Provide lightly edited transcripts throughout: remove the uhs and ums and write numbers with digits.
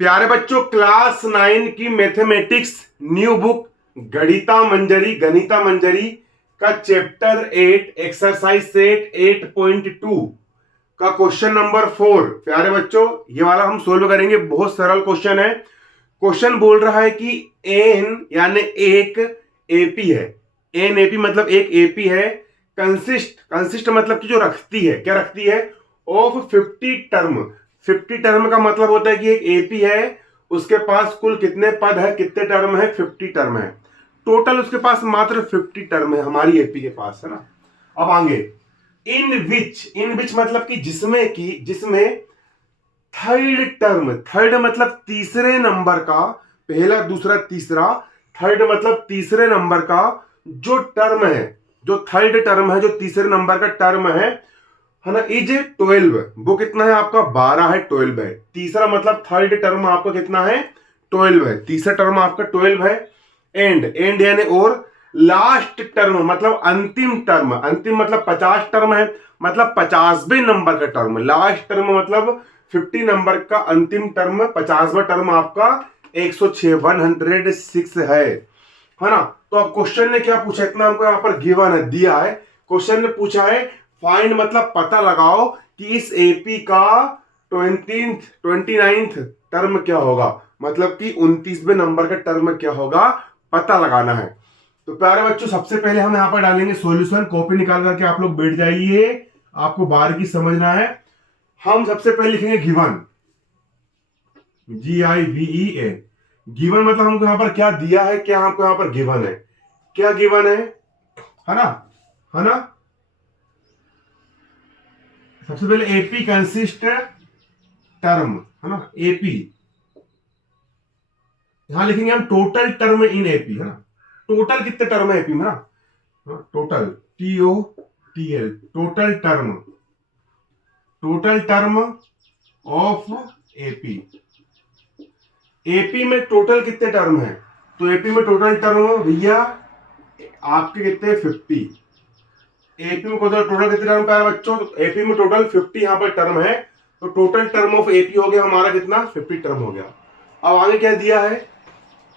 प्यारे बच्चों, क्लास 9 की मैथमेटिक्स न्यू बुक गणिता मंजरी का चैप्टर 8 एक्सरसाइज सेट 8.2 का क्वेश्चन नंबर 4। प्यारे बच्चों, ये वाला हम सोल्व करेंगे। बहुत सरल क्वेश्चन है। क्वेश्चन बोल रहा है कि एन यानी एक एपी है। एन एपी मतलब एक एपी है। कंसिस्ट मतलब कि जो रखती है, क्या रखती है, ऑफ 50 टर्म। 50 टर्म का मतलब होता है कि एक एपी है, उसके पास कुल कितने पद है, कितने टर्म है, 50 टर्म है। टोटल उसके पास मात्र 50 टर्म है हमारी एपी के पास, है ना। अब आगे, इन विच मतलब कि जिसमें थर्ड मतलब तीसरे नंबर का, पहला दूसरा तीसरा, थर्ड मतलब तीसरे नंबर का जो टर्म है, जो थर्ड टर्म है, जो तीसरे नंबर का टर्म है ना, इज 12। वो कितना है आपका, 12 है, 12 है। तीसरा मतलब थर्ड टर्म आपका कितना है, 12 है। तीसरा टर्म आपका 12 है। एंड यानी और लास्ट टर्म मतलब अंतिम टर्म, अंतिम मतलब 50 टर्म है, मतलब 50वें नंबर का टर्म। लास्ट टर्म मतलब 50 नंबर का अंतिम टर्म, 50वां टर्म आपका 106 106 है ना। तो अब क्वेश्चन ने क्या पूछा, इतना हमको यहाँ पर गिवन है, दिया है। क्वेश्चन ने पूछा है फाइंड मतलब पता लगाओ कि इस एपी का 29th टर्म क्या होगा, मतलब कि 29वें नंबर का टर्म क्या होगा, पता लगाना है। तो प्यारे बच्चों, सबसे पहले हम यहां पर डालेंगे सॉल्यूशन। कॉपी निकाल करके आप लोग बैठ जाइए, आपको बारीकी समझना है। हम सबसे पहले लिखेंगे गिवन, GIVEN। गिवन मतलब हमको यहां पर क्या दिया है, क्या हमको यहां पर गिवन है, क्या गिवन है ना, है ना। सबसे पहले एपी कंसिस्ट टर्म, है ना, एपी। यहां लिखेंगे हम टोटल टर्म इन एपी, है ना। टोटल कितने टर्म है एपी में ना, total TOTL, total term of AP. AP में टोटल कितने टर्म है, तो एपी में टोटल टर्म भैया आपके कितने, 50। एपी में टोटल कितने टर्म है बच्चों, तो एपी में टोटल 50 यहां पर टर्म है। तो टोटल टर्म ऑफ एपी हो गया हमारा कितना, 50 टर्म हो गया। अब आगे क्या दिया है,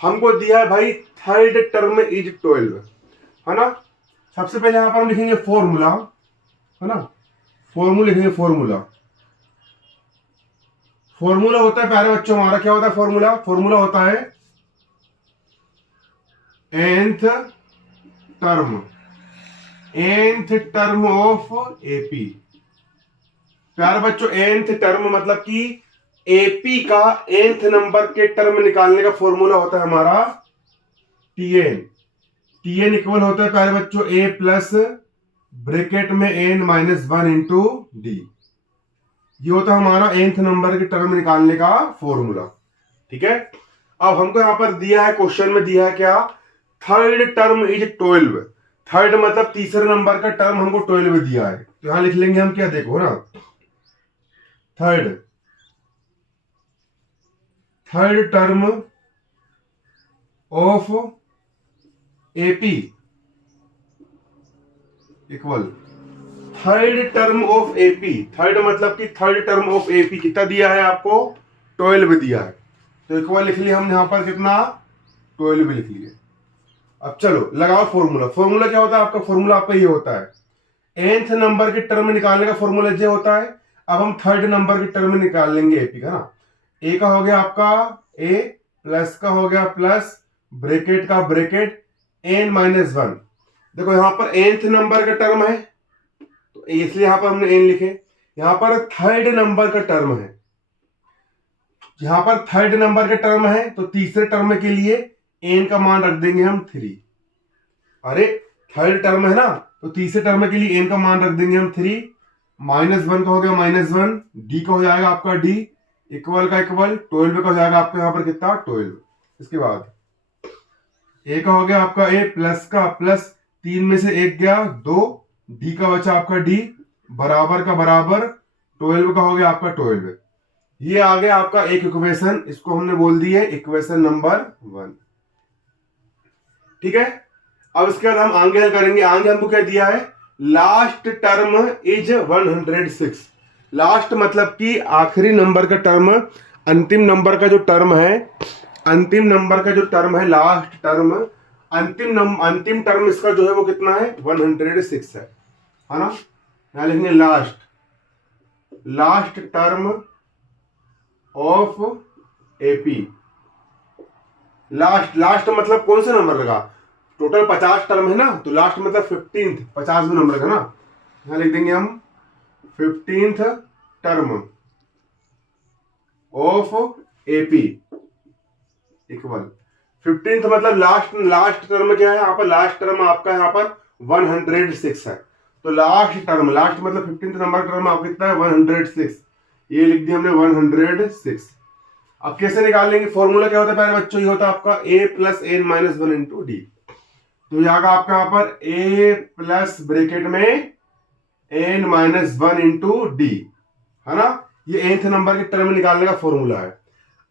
हमको दिया है भाई थर्ड टर्म इज 12, है ना। सबसे पहले यहां पर हम लिखेंगे फॉर्मूला, है ना। फॉर्मूला लिखेंगे, फॉर्मूला होता है प्यारे बच्चों हमारा, क्या होता है फॉर्मूला, फॉर्मूला होता है nth टर्म ऑफ एपी। प्यारे बच्चों, nth टर्म मतलब कि एपी का nth नंबर के टर्म निकालने का फॉर्मूला होता है हमारा TN इक्वल होता है प्यारे बच्चों A प्लस ब्रैकेट में n-1 इंटू डी। ये होता है हमारा nth नंबर के टर्म निकालने का फॉर्मूला, ठीक है। अब हमको यहां पर दिया है, क्वेश्चन में दिया है क्या, थर्ड टर्म इज 12। थर्ड मतलब तीसरे नंबर का टर्म हमको 12 दिया है। तो यहां लिख लेंगे हम क्या, देखो ना, third term of AP equal third term of AP. Third मतलब कि थर्ड टर्म ऑफ एपी कितना दिया है आपको, 12 दिया है। तो इक्वल लिख लिया हमने यहां पर कितना, 12 लिख लिए। अब चलो लगाओ फॉर्मूला। फॉर्मूला क्या होता है आपका, फॉर्मूला आपका ये होता है, nth नंबर के टर्म निकालने का फॉर्मूला ये होता है। अब हम थर्ड नंबर के टर्म निकाल लेंगे एपी का ना। ए का हो गया आपका ए, प्लस का हो गया प्लस, ब्रैकेट का ब्रैकेट, n-1। देखो यहां पर nth नंबर का टर्म है, तो इसलिए यहां पर हमने n लिखे। यहां पर थर्ड नंबर का टर्म है, यहां पर थर्ड नंबर का टर्म है, तो तीसरे टर्म के लिए n का मान रख देंगे हम 3। अरे थर्ड टर्म है ना, तो तीसरे टर्म के लिए n का मान रख देंगे हम 3। -1 का हो गया -1, d का हो जाएगा आपका d, इक्वल का इक्वल, 12 का हो जाएगा आपका यहां पर कितना, 12। इसके बाद a का हो गया आपका a, प्लस का प्लस, 3 में से 1 गया 2, d का बचा आपका d, बराबर का बराबर, 12 का हो गया आपका 12। ये आ गया आपका एक इक्वेशन, इसको हमने बोल दी है इक्वेशन नंबर 1, ठीक है। अब इसके बाद हम आगे हल करेंगे। आगे हमको क्या दिया है, लास्ट टर्म इज 106। लास्ट मतलब कि आखिरी नंबर का टर्म, अंतिम नंबर का जो टर्म है, अंतिम नंबर का जो टर्म है, लास्ट टर्म, अंतिम टर्म इसका जो है वो कितना है, 106 है ना। यहां लिखेंगे last term of AP. Last मतलब कौन सा नंबर लगा, टोटल 50 टर्म है ना, तो लास्ट मतलब 15th, 50वां नंबर का ना। यहां लिख देंगे हम 15th term of AP equal 15th मतलब लास्ट टर्म क्या है यहाँ पर, लास्ट टर्म आपका यहाँ पर 106 है। तो लास्ट टर्म, लास्ट मतलब 15th नंबर टर्म आपका कितना है, 106। ये लिख दिया हमने 106। अब कैसे निकाल लेंगे, फॉर्मूला क्या होता है पहले बच्चों, ये होता है आपका a plus n minus one into d. तो यहाँ का आपका यहाँ पर a प्लस ब्रेकेट में n minus one into d, है ना। ये nth नंबर के टर्म निकालने का फॉर्मूला है।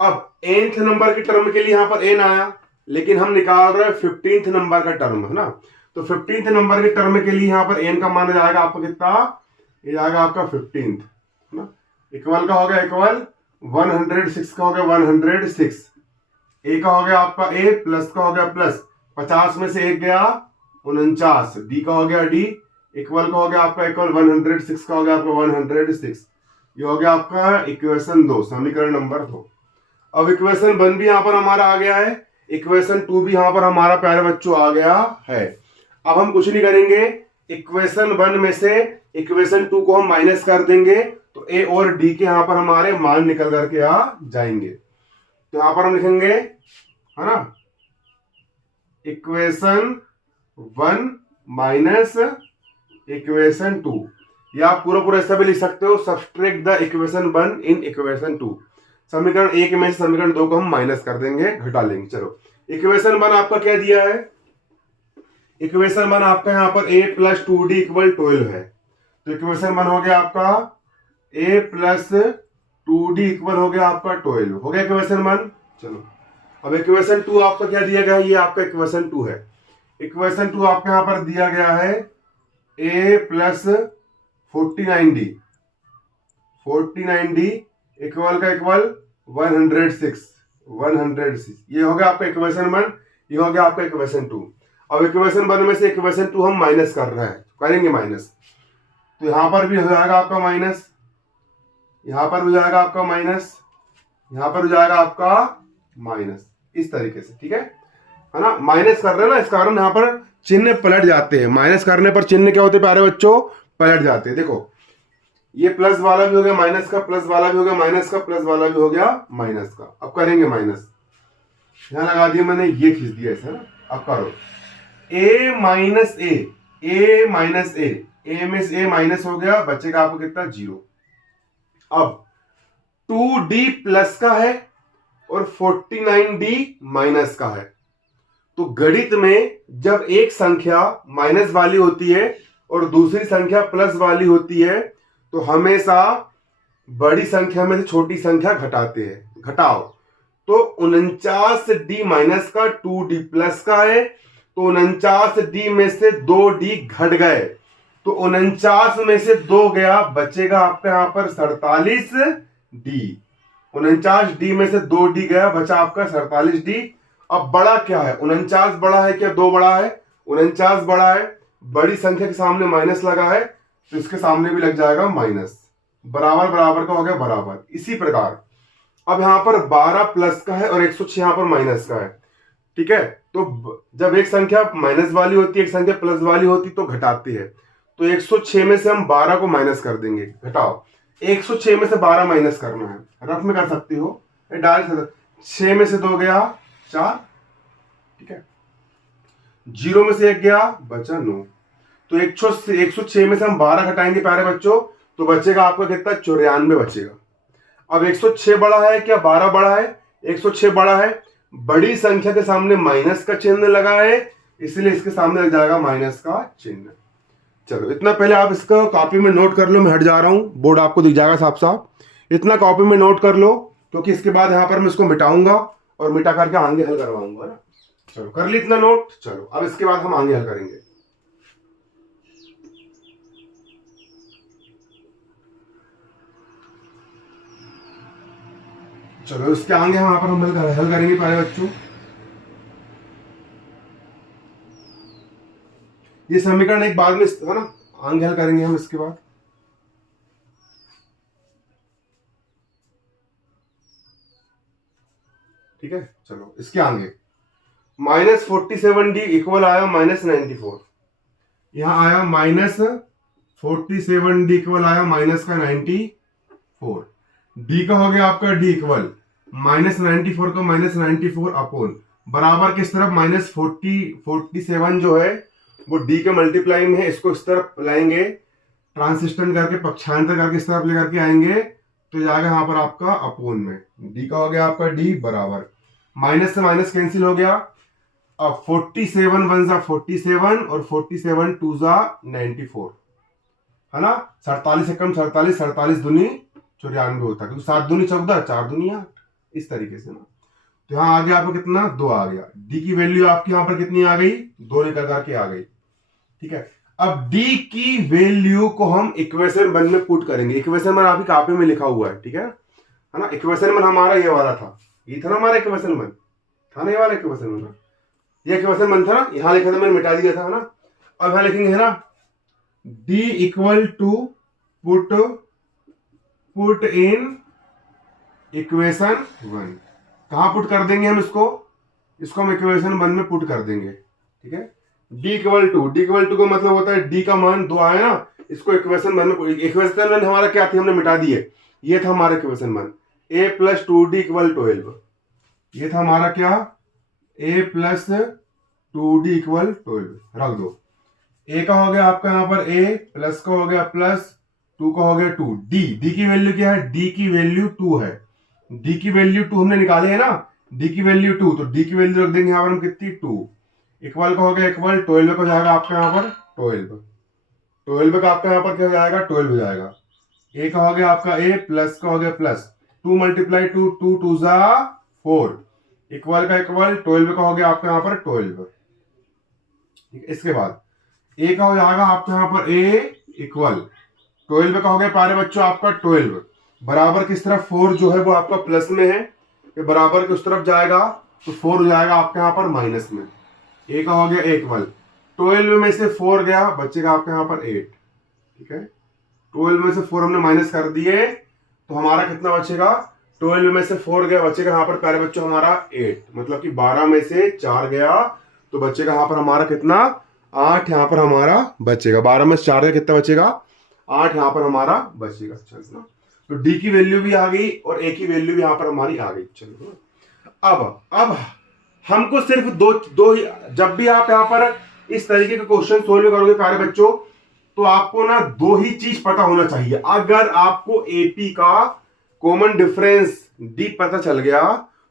अब nth नंबर के टर्म के लिए यहां पर n आया, लेकिन हम निकाल रहे हैं 15th नंबर का टर्म, है ना। तो 15th नंबर के टर्म के लिए यहां पर n का मान जाएगा आपका कितना, ये जाएगा आपका 15th, है ना। इक्वल का हो गया इक्वल, 106 का हो गया 106, a का हो गया आपका a, प्लस का हो गया प्लस, 50 में से 1 गया 49, d का हो गया d, इक्वल का हो गया आपका इक्वल, 106 का हो गया आपका 106। ये हो गया आपका इक्वेशन 2, समीकरण नंबर 2। अब इक्वेशन 1 भी यहां पर हमारा आ गया है, इक्वेशन 2 भी यहां पर हमारा प्यारे बच्चों आ गया है। अब हम कुछ नहीं करेंगे, इक्वेशन 1 में से इक्वेशन 2 को हम माइनस कर देंगे, तो a और d के यहां पर हमारे मान निकल करके आ जाएंगे। तो यहां पर हम लिखेंगे, है ना, इक्वेशन 1 माइनस इक्वेशन 2, या आप पूरा पूरा ऐसा भी लिख सकते हो, subtract the equation 1 in equation 2। समीकरण 1 में से समीकरण 2 को हम माइनस कर देंगे, घटा लेंगे। चलो, इक्वेशन 1 आपका क्या दिया है, इक्वेशन 1 आपका यहां पर a प्लस 2d इक्वल 12 है। तो इक्वेशन 1 हो गया आपका a प्लस 2d इक्वल हो गया आपका 12, हो गया इक्वेशन 1। चलो, अब इक्वेशन 2 आपका क्या दिया गया है, ये आपका इक्वेशन 2 है। इक्वेशन 2 आपके यहां पर दिया गया है a प्लस 49d इक्वल का इक्वल 106। ये हो गया आपका इक्वेशन 1, ये हो गया आपका इक्वेशन 2। अब इक्वेशन 1 में से इक्वेशन 2 हम माइनस कर रहे हैं, करेंगे माइनस, तो यहां पर भी हो जाएगा आपका माइनस, यहां पर हो जाएगा आपका माइनस, यहां पर हो जाएगा आपका माइनस, इस तरीके से, ठीक है ना। माइनस कर रहे हैं ना, इस कारण यहां पर चिन्ह पलट जाते हैं, माइनस करने पर चिन्ह क्या होते हैं प्यारे बच्चों, पलट जाते हैं। देखो, ये प्लस वाला भी हो गया माइनस का, प्लस वाला भी हो गया माइनस का, प्लस वाला भी हो गया माइनस का। अब करेंगे माइनस, यहां लगा दिया मैंने, ये खींच दिया ऐसा ना। अब करो a माइनस ए में से a माइनस हो गया, बचेगा आपको कितना, 0। अब 2d प्लस का है और 49d माइनस का है। तो गणित में जब एक संख्या माइनस वाली होती है और दूसरी संख्या प्लस वाली होती है, तो हमेशा बड़ी संख्या में से छोटी संख्या घटाते हैं। घटाओ, तो 49d माइनस का 2d प्लस का है, तो 49d में से 2d घट गए, तो 49 में से 2 गया, बचेगा आपका यहां पर 47d। 49d में से 2d गया, बचा आपका 47d। अब बड़ा क्या है, 49 बड़ा है क्या 2 बड़ा है, 49 बड़ा है, बड़ी संख्या के सामने माइनस लगा है, तो इसके सामने भी लग जाएगा माइनस, बराबर बराबर का हो गया बराबर। इसी प्रकार अब यहां पर 12 प्लस का है और 106 यहां पर माइनस का है, ठीक है। तो जब एक संख्या माइनस वाली होती है, एक संख्या प्लस वाली होती तो घटाती है। तो 106 में से हम 12 को माइनस कर देंगे, घटाओ, 106 में से 12 माइनस करना है, रफ में कर सकती हो, डायरेक्ट 6 में से 2 गया 4, ठीक है, 0 में से 1 गया, बचा 9। तो 106 में से हम 12 घटाएंगे प्यारे बच्चों, तो बचेगा आपका कितना, 94 बचेगा। अब 106 बड़ा है क्या 12 बड़ा है, 106 बड़ा है, बड़ी संख्या के सामने माइनस का चिन्ह लगा है, इसलिए इसके सामने लग जाएगा माइनस का चिन्ह। चलो, इतना पहले आप इसका कॉपी में नोट कर लो, मैं हट जा रहा हूं, बोर्ड आपको दिख जाएगा साफ साफ। इतना कॉपी में नोट कर लो, क्योंकि इसके बाद यहां पर मैं इसको मिटाऊंगा और मिटा करके आगे हल करवाऊंगा ना। चलो, कर ली इतना नोट। चलो, अब इसके बाद हम आगे हल करेंगे। चलो इसके आगे हम यहाँ पर हम हल करेंगे प्यारे बच्चों। ये समीकरण एक बाद में है ना, आगे हल करेंगे हम इसके बाद। ठीक है, चलो इसके आगे -47D इक्वल आया -94। यहां आया -47D इक्वल आया -94। डी का हो गया आपका डी इक्वल -94 का -94 अपोन बराबर किस तरफ -47 जो है वो डी के मल्टीप्लाई में है, इसको इस तरफ लाएंगे, ट्रांसिस्टेंट करके पक्षांतर करके इस तरफ लेकर के आएंगे तो जाएगा यहाँ पर आपका अपोन में। डी का हो गया आपका डी बराबर माइनस से माइनस कैंसिल हो गया। अब 47 1 जा 47 और 47 2 जा 94 है ना, 47 से कम 47, 47 दूनी 94 होता है, क्योंकि 7 दूनी 14, 4 दूनी 8, इस तरीके से ना। तो यहाँ आ गया आपको कितना 2 आ गया। डी की वैल्यू आपकी यहाँ पर कितनी आ गई 2 निकल करके आ गई। ठीक है, अब डी की वैल्यू को हम इक्वेशन 1 में पुट करेंगे। इक्वेशन 1 आपकी कॉपी में लिखा हुआ है, ठीक है ना। इक्वेशन 1 हमारा ये वाला था, ये था ना हमारा इक्वेशन 1 था ना, ये वाला इक्वेशन 1 ये इक्वेशन 1 था ना, यहां लिखा था मैंने मिटा दिया था ना। अब यहां लिखेंगे है ना d equal to put in equation 1। कहां पुट कर देंगे हम इसको हम इक्वेशन 1 में पुट कर देंगे। ठीक है, d इक्वल टू का मतलब होता है d का मान 2 आया ना, इसको इक्वेशन 1 में, इक्वेशन 1 हमारा क्या थी हमने मिटा दिए, ये था हमारा equation 1 a plus 2d equal 12। ये था हमारा क्या a प्लस 2d इक्वल 12 रख दो। a का हो गया आपका यहाँ पर a, प्लस का हो गया प्लस, 2 का हो गया 2। d की वैल्यू क्या है, d की वैल्यू 2 है, d की वैल्यू 2 हमने निकाले है ना, d की वैल्यू 2, तो d की वैल्यू रख देंगे यहाँ पर हम कितनी 2। इक्वल का हो गया इक्वल, 12 का जाएगा आपका यहाँ पर 12 का आपका यहाँ पर क्या हो जाएगा 12 हो जाएगा। a का हो गया आपका a, प्लस का हो गया प्लस, 2 मल्टीप्लाई 2, 2 2 जा 4, इक्वल का इक्वल, 12 का हो गया आपका यहाँ पर 12। ठीक है, इसके बाद a का हो जाएगा आपका यहाँ पर a इक्वल 12 का हो गया प्यारे बच्चों आपका 12 बराबर किस तरफ 4 जो है वो आपका प्लस में है, ये बराबर किस तरफ जाएगा तो 4 हो जाएगा आपके यहाँ पर माइनस में। a का हो गया इक्वल 12 में से 4 गया, बचेगा आपके यहाँ पर 8। ठीक है, 12 में से 4 हमने माइनस कर दिए तो हमारा कितना बचेगा, 12 में से 4 गया, बचेगा यहाँ पर प्यारे बच्चों हमारा 8, मतलब कि 12 में से 4 गया तो बचेगा यहाँ पर हमारा कितना 8, यहाँ पर हमारा बचेगा 12 में से 4 गया कितना बचेगा 8, यहाँ पर हमारा बचेगा। चलो, तो d की वैल्यू भी आ गई और a की वैल्यू भी यहाँ पर हमारी आ गई। चलो, अब हमको सिर्फ दो ही, जब भी आप यहाँ पर इस तरीके के क्वेश्चन सोल्व करोगे प्यारे बच्चों तो आपको ना 2 ही चीज पता होना चाहिए। अगर आपको एपी का कॉमन डिफरेंस डी पता चल गया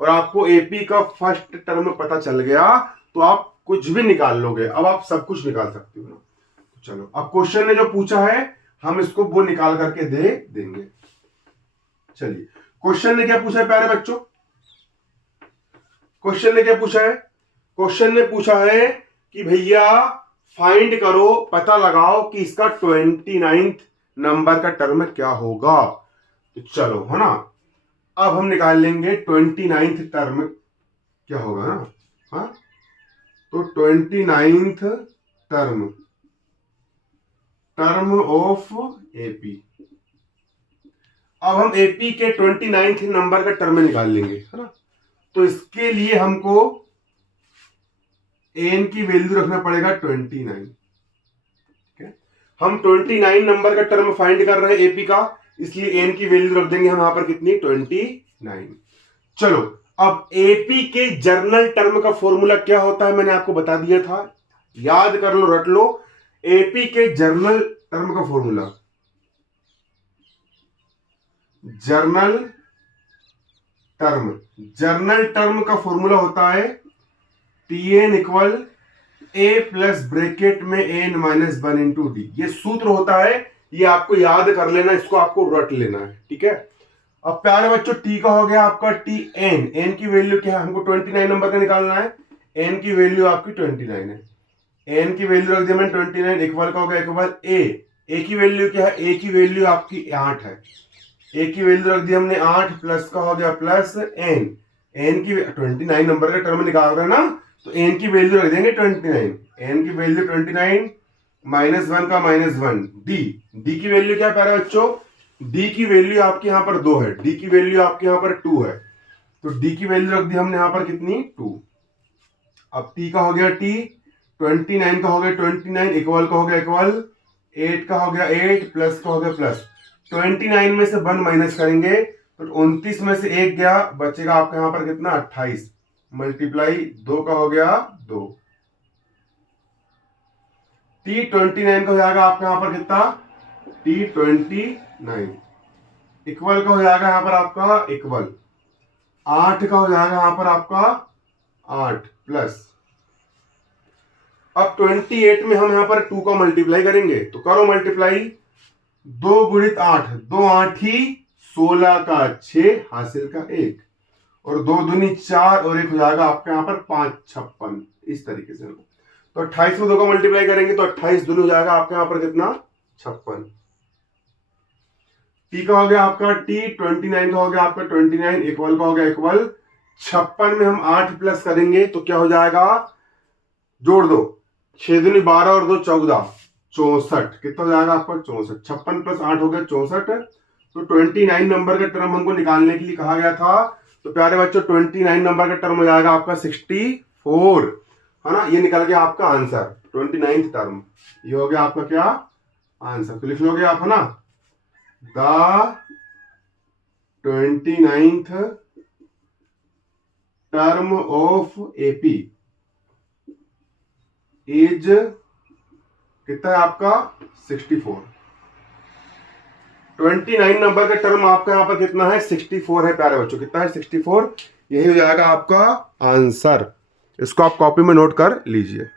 और आपको एपी का फर्स्ट टर्म पता चल गया तो आप कुछ भी निकाल लोगे, अब आप सब कुछ निकाल सकते हो ना। चलो, अब क्वेश्चन ने जो पूछा है हम इसको वो निकाल करके दे देंगे। चलिए, क्वेश्चन ने क्या पूछा है प्यारे बच्चों, क्वेश्चन ने क्या पूछा है, क्वेश्चन ने पूछा है कि भैया फाइंड करो, पता लगाओ कि इसका 29th नंबर का टर्म क्या होगा। तो चलो है ना, अब हम निकाल लेंगे 29th टर्म क्या होगा ना। हाँ, तो 29th टर्म ऑफ एपी, अब हम एपी के 29th नंबर का टर्म निकाल लेंगे है ना। तो इसके लिए हमको एन की वैल्यू रखना पड़ेगा 29। ठीक है, हम 29 नंबर का टर्म फाइंड कर रहे हैं एपी का, इसलिए एन की वैल्यू रख देंगे हम यहां पर कितनी 29। चलो, अब एपी के जर्नल टर्म का फॉर्मूला क्या होता है मैंने आपको बता दिया था, याद कर लो, रट लो। एपी के जर्नल टर्म का फॉर्मूला, जर्नल टर्म का फॉर्मूला होता है Tn equal a plus bracket में n माइनस 1 इंटू डी। ये सूत्र होता है, ये आपको याद कर लेना, इसको आपको रट लेना है। ठीक है, अब प्यारे बच्चों t का हो गया आपका Tn, n की वैल्यू क्या है, हमको 29 नंबर का निकालना है, n की वैल्यू आपकी 29 है, n की वैल्यू रख दिया मैंने 29, इक्वल का हो गया इक्वल a की वैल्यू क्या है, a की वैल्यू आपकी 8 है, ए की वैल्यू रख दी हमने 8, प्लस का हो गया प्लस एन, एन की 29 नंबर का टर्म निकाल रहे हैं ना, तो एन की वैल्यू रख देंगे 29, एन की वैल्यू 29 -1 का -1, डी की वैल्यू क्या प्यारे बच्चों, डी की वैल्यू आपके यहाँ पर 2 है, डी की वैल्यू आपके यहाँ पर 2 है, तो डी की वैल्यू रख दी हमने यहाँ पर कितनी 2। अब टी का हो गया टी, 29 का हो गया 29, इक्वल का हो गया इक्वल, 8 का हो गया 8, प्लस का हो गया प्लस, 29 में से 1 माइनस करेंगे तो 29 में से 1 गया, बचेगा आपका यहाँ पर कितना 28, मल्टीप्लाई 2 का हो गया 2, टी 29 का हो जाएगा आपका यहाँ पर कितना, टी 29, इक्वल का हो जाएगा यहाँ पर आपका इक्वल, 8 का हो जाएगा यहाँ पर आपका 8 प्लस, अब 28 में हम यहाँ पर 2 का मल्टीप्लाई करेंगे, तो करो मल्टीप्लाई, 2 गुणित 8, 2 8 ही 16 का 6 हासिल का 1, और 2 दूनी 4 और 1 हो जाएगा आपका यहाँ पर 5 56, इस तरीके से। तो 28 में 2 का मल्टीप्लाई करेंगे तो 28 दूनी हो जाएगा आपका यहाँ पर कितना 56, टी का हो गया आपका टी, 29 का हो गया आपका 29, इक्वल का हो गया इक्वल, 56 में हम 8 प्लस करेंगे तो क्या हो जाएगा, जोड़ दो, 6 दूनी 12 और 2 14, 64, कितना हो जाएगा आपका 64, 56 प्लस 8 हो गया 64, तो 29 नंबर का टर्म हमको निकालने के लिए कहा गया था, तो प्यारे बच्चों 29 नंबर का टर्म हो जाएगा आपका 64, है ना, ये निकल गया आपका आंसर 29th टर्म, ये हो गया आपका क्या आंसर, तो लिख लोगे आप, है ना, the 29th term of AP is कितना है आपका 64, 29 नंबर का टर्म आपका यहाँ पर कितना है 64 है प्यारे बच्चों, कितना है 64, यही हो जाएगा आपका आंसर, इसको आप कॉपी में नोट कर लीजिए।